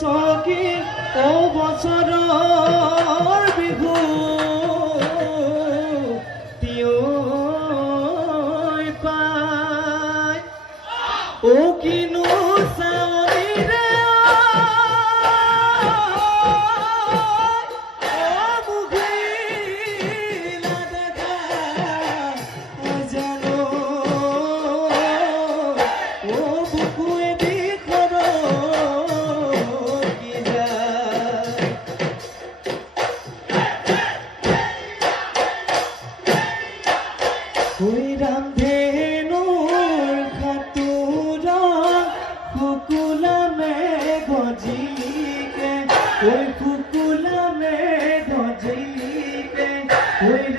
সখী ও বছর বিহু। তিও পায় ও কিনো झिली पे कोई कुकुला में दो झिली पे कोई